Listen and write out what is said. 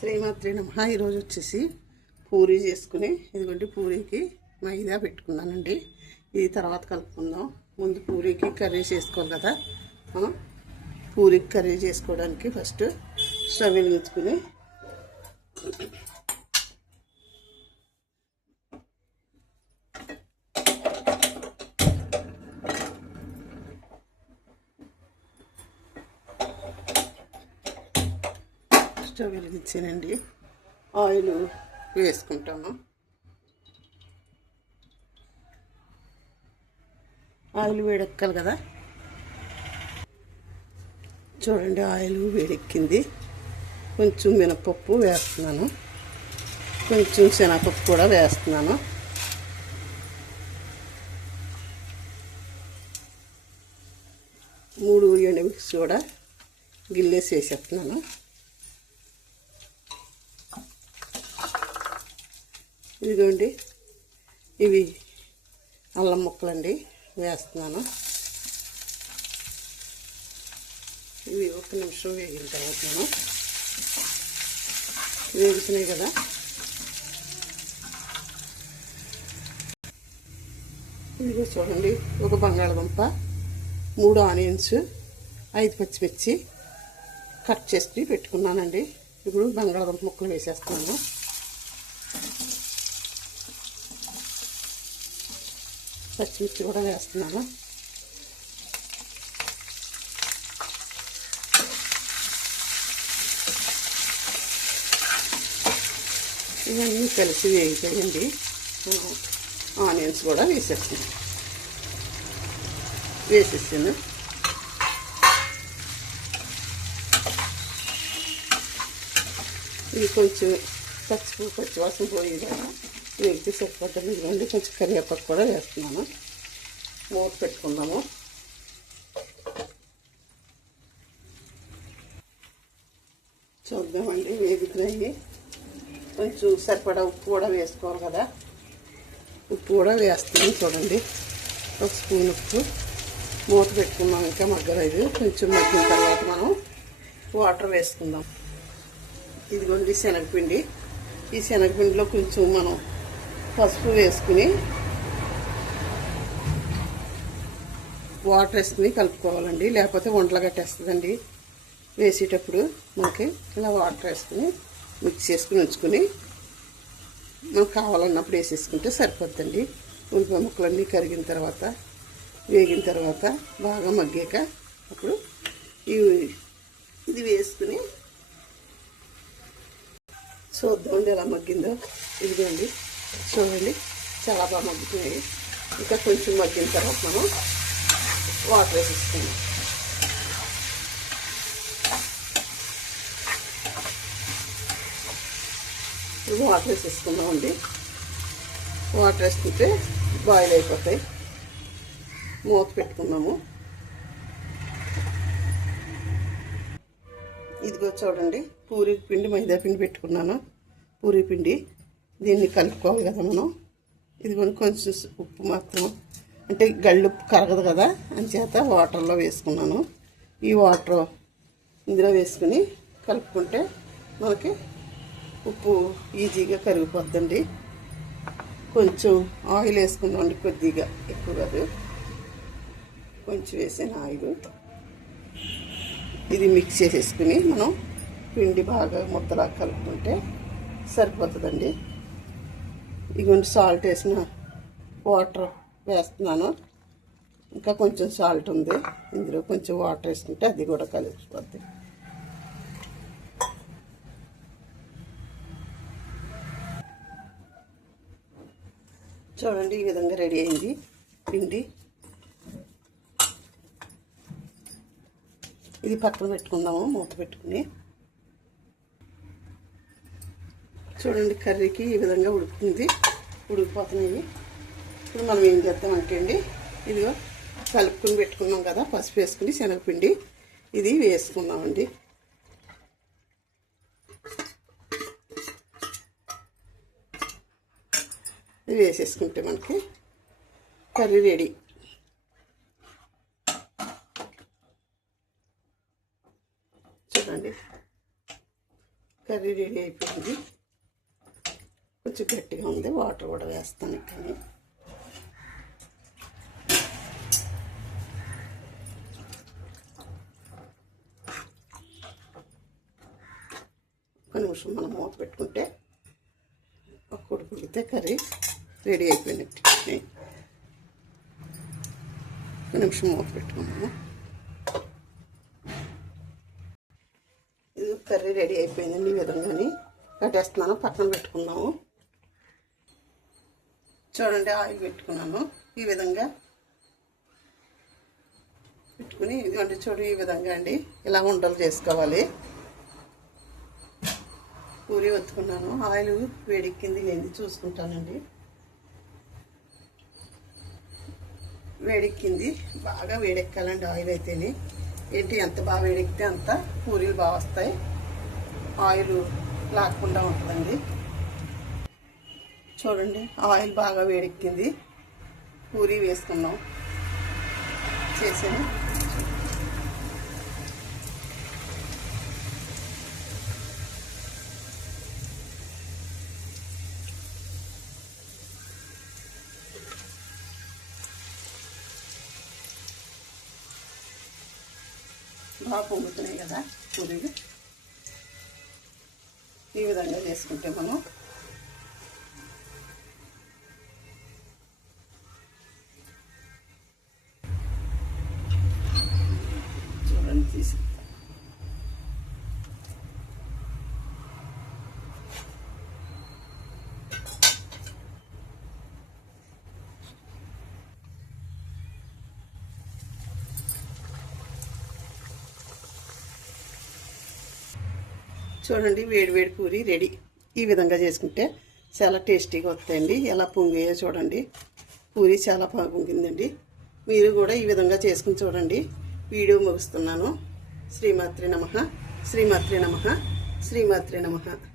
శ్రీమాత్రే నమః. ఈరోజు వచ్చేసి పూరీ చేసుకుని ఇదిగోండి పూరీకి మైదా పెట్టుకున్నానండి. ఇది తర్వాత కలుపుకుందాం. ముందు పూరీకి కర్రీ చేసుకోవాలి కదా. మనం పూరీకి కర్రీ చేసుకోవడానికి ఫస్ట్ స్టవ్ వెలిగించుకుని స్టవ్ వెలిగించానండి. ఆయిల్ వేసుకుంటాము. ఆయిల్ వేడెక్కాలి కదా. చూడండి ఆయిల్ వేడెక్కింది. కొంచెం మినపప్పు వేస్తున్నాను, కొంచెం శనగపప్పు కూడా వేస్తున్నాను. మూడు ఎండుమిర్చి కూడా గిల్లేసి వేసేస్తున్నాను. ఇదిగోండి ఇవి అల్లం ముక్కలండి వేస్తున్నాను. ఇవి ఒక నిమిషం వేగిన తర్వాత మనం వేగుతున్నాయి కదా. ఇదిగో చూడండి ఒక బంగాళదుంప, 3 ఆనియన్స్, 5 పచ్చిమిర్చి కట్ చేసి పెట్టుకున్నానండి. ఇప్పుడు బంగాళదుంప ముక్కలు వేసేస్తున్నాను. పచ్చిమిర్చి కూడా వేస్తున్నాను. ఇవన్నీ కలిసి వేగిపోయింది. ఆనియన్స్ కూడా వేసేసాను. ఇది కొంచెం పచ్చివాసన పోయేదాకా వేగితే సరిపోతుంది. ఇదిగోండి కొంచెం కరివేపాకు కూడా వేస్తున్నాను. మూత పెట్టుకుందాము. చూద్దామండి వేగుతున్నాయి. కొంచెం సరిపడా ఉప్పు కూడా వేసుకోవాలి కదా. ఉప్పు కూడా వేస్తున్నాను. చూడండి ఒక స్పూన్ ఉప్పు. మూత పెట్టుకుందాం. ఇంకా మగ్గలేదు. కొంచెం మగ్గిన తర్వాత మనం వాటర్ వేసుకుందాం. ఇదిగోండి శనగపిండి. ఈ శనగపిండిలో కొంచెం మనం పసుపు వేసుకుని వాటర్ వేసుకుని కలుపుకోవాలండి. లేకపోతే వంటలు కట్టేస్తుందండి. వేసేటప్పుడు మనకి ఇలా వాటర్ వేసుకుని మిక్స్ చేసుకుని ఉంచుకుని మనకు కావాలన్నప్పుడు వేసేసుకుంటే సరిపోద్దండి. ఉల్లిపాయ ముక్కలన్నీ కరిగిన తర్వాత వేగిన తర్వాత బాగా మగ్గాక అప్పుడు ఇది వేసుకుని చూద్దామండి ఎలా మగ్గిందో. ఇదిగోండి చూడండి చాలా బాగా మగ్గుతున్నాయి. ఇంకా కొంచెం మగ్గిన తర్వాత మనం వాటర్ వేసేసుకుందాం. వాటర్ వేసేసుకుందామండి. వాటర్ వేసుకుంటే బాయిల్ అయిపోతాయి. మూత పెట్టుకుందాము. ఇదిగో చూడండి పూరీ పిండి మైదా పిండి పెట్టుకున్నాను. పూరీ పిండి దీన్ని కలుపుకోవాలి కదా మనం. ఇదిగోండి కొంచెం ఉప్పు మాత్రం, అంటే గళ్ళుప్పు కరగదు కదా అని చేత వాటర్లో వేసుకున్నాను. ఈ వాటర్ ఇందులో వేసుకుని కలుపుకుంటే మనకి ఉప్పు ఈజీగా కరిగిపోద్దండి. కొంచెం ఆయిల్ వేసుకుందామండి. కొద్దిగా, ఎక్కువ కాదు, కొంచెం వేసిన ఆయిల్. ఇది మిక్స్ చేసేసుకుని మనం పిండి బాగా ముద్దలా కలుపుకుంటే సరిపోతుందండి. ఇదిగోండి సాల్ట్ వేసిన వాటర్ వేస్తున్నాను. ఇంకా కొంచెం సాల్ట్ ఉంది. ఇందులో కొంచెం వాటర్ వేసుకుంటే అది కూడా కలిసిపోద్ది. చూడండి ఈ విధంగా రెడీ అయింది పిండి. ఇది పక్కన పెట్టుకుందాము మూత పెట్టుకుని. చూడండి కర్రీకి ఈ విధంగా ఉడికిపోతున్నాయి. ఇప్పుడు మనం ఏం చేద్దామంటే అండి, ఇదిగో కలుపుకుని పెట్టుకున్నాం కదా పసుపు వేసుకుని శనగపిండి, ఇది వేసుకున్నామండి. ఇది వేసేసుకుంటే మనకి కర్రీ రెడీ. చూడండి కర్రీ రెడీ అయిపోయింది. కొంచెం గట్టిగా ఉంది, వాటర్ కూడా వేస్తాను. కానీ ఒక నిమిషం మనం మూత పెట్టుకుంటే ఒక ఉడికితే కర్రీ రెడీ అయిపోయినట్టు. ఒక నిమిషం మూత పెట్టుకున్నాము. ఇది కర్రీ రెడీ అయిపోయిందండి. ఈ విధంగాని కట్టేస్తున్నాను, పక్కన పెట్టుకున్నాము. చూడండి, ఆయిల్ పెట్టుకున్నాను. ఈ విధంగా పెట్టుకుని ఇదిగోండి, చూడు ఈ విధంగా అండి ఇలా ఉండలు చేసుకోవాలి. పూరి ఒత్తుకున్నాను. ఆయిల్ వేడెక్కింది లేని చూసుకుంటానండి. వేడెక్కింది, బాగా వేడెక్కాలండి ఆయిల్ అయితేనే. ఏంటి ఎంత బాగా వేడెక్కితే అంత పూరీలు బాగా వస్తాయి, ఆయిల్ లాక్కుండా ఉంటుందండి. చూడండి, ఆయిల్ బాగా వేడెక్కింది. పూరీ వేసుకున్నాం చేసాను. బాగా పొంగుతున్నాయి కదా పూరీలు. ఈ విధంగా చేసుకుంటే మనం చూడండి తీసి చూడండి, వేడి వేడి పూరి రెడీ. ఈ విధంగా చేసుకుంటే చాలా టేస్టీగా వస్తాయండి. ఎలా పొంగాయో చూడండి, పూరి చాలా బాగా పొంగిందండి. మీరు కూడా ఈ విధంగా చేసుకుని చూడండి. వీడియో ముగిస్తున్నాను. శ్రీమాత్రే నమః, శ్రీమాత్రే నమః, శ్రీమాత్రే నమః.